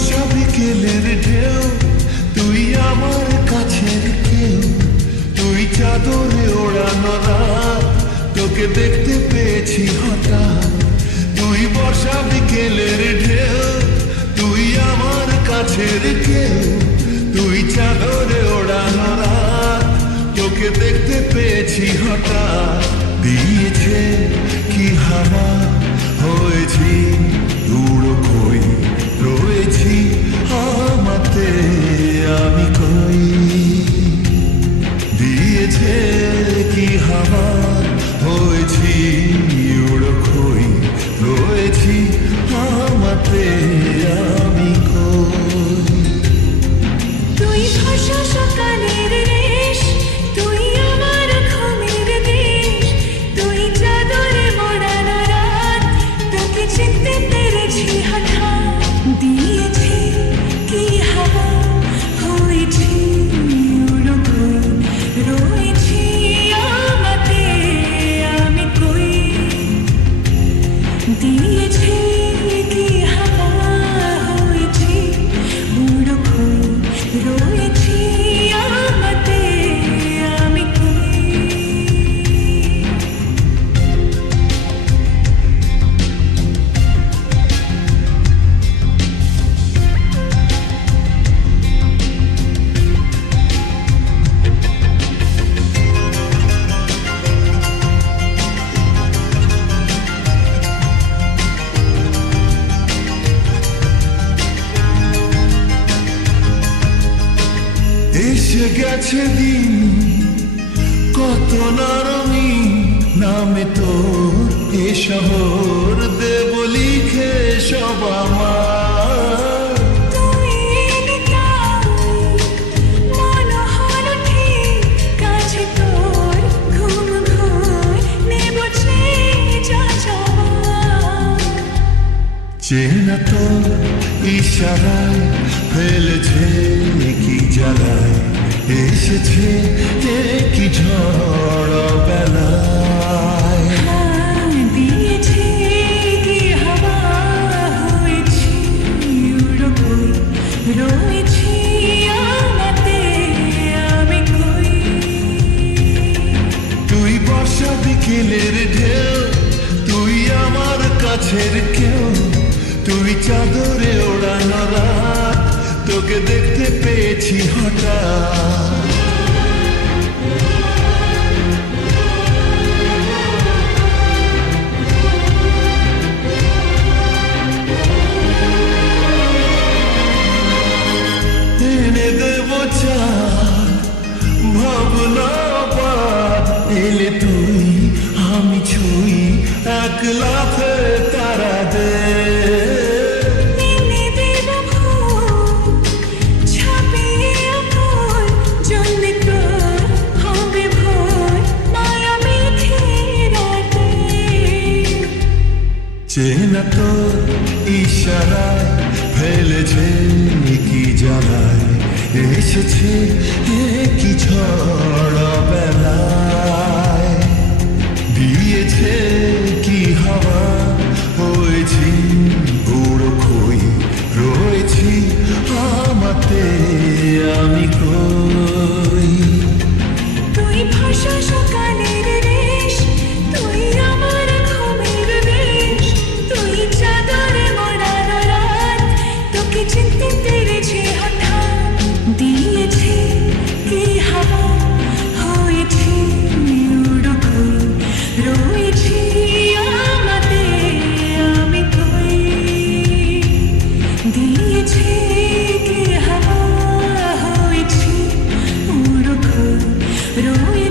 বর্ষা বিকেলের ঢেউ, তুই আমার কাছের কেউ, তুই চাদরে ওড়ানো রাত, তোকে দেখতে পেয়েছি হঠাৎ। তুই বর্ষা বিকেলের ঢেউ, তুই আমার কাছের কেউ, তুই চাদরে ওড়ানো রাত, তোকে দেখতে পেয়েছি হঠাৎ। দিয়েছে কি হাওয়া, হয়েছি উড়ো কই, রয়েছি আমাতে আমি কই। দিয়েছে কি হাওয়া, হয়েছি উড়ো কই, রয়েছি আমাতে আমি কই। তুই ভাষা সকালের রেশ, তুই আমার ঘুমের দেশ, তুই চাদরে মোড়ানো রাত, তোকে চিনতে পেরেছি হঠাৎ। দিয়েছি কি হাওয়া, হয়েছি উড়ো কই, রয়েছি আমাতে আমি কই। দিয়েছি কি হাওয়া, হয়েছি উড়ো কই, রয়েছি আমাতে আমি কই। এসে গেছে দিন কত নরমি, নামে তোর এ শহর দেব লিখে সব আমার। তুই এলে তাই মনোহর ঠিক, কাছে তোর ঘুম ঘুম নেব যা চাওয়ার। চেনা তোর ইশারায় ফেলেছে কি জ্বালায়, এসেছে কি ঝড় বেলায়। দিয়েছে কি হাওয়া, হয়েছি উড়ো কই, রয়েছি আমাতে আমি কই। তুই বর্ষা বিকেলের ঢেউ, তুই আমার কাছের কেউ, তুই চাদরে ওড়ানো রাত, তোকে দেখতে পেয়েছি হঠাৎ। এনে দেব চাঁদ ভাবনা বাদ, এলে তুই আমি ছুঁই এক লাফে তারা দে। এনে দেব ফুল, ছাপিয়ে ফুল, জন্মে তোর হবে ভোর, মায়া মেঘে রাতে। চেনা তোর ইশারায় ফেলেছে কি জ্বালায়, এসেছে কি ঝড় বেলায়। দিয়েছে কি হাওয়া, হয়েছি উড়ো কই, রয়েছি আমাতে আমি কই। তুই ভাষা সকালের রেশ, তুই আমার ঘুমের দেশ, তুই চাদরে মোড়ানো রাত, তোকে চিনতে পেরেছি হঠাৎ। দিয়েছি কি হাওয়া, হয়েছি উড়ো কই, রয়েছি আমাতে আমি কই। দিয়েছি কি হাওয়া, হয়েছি উড়ো কই, রয়েছি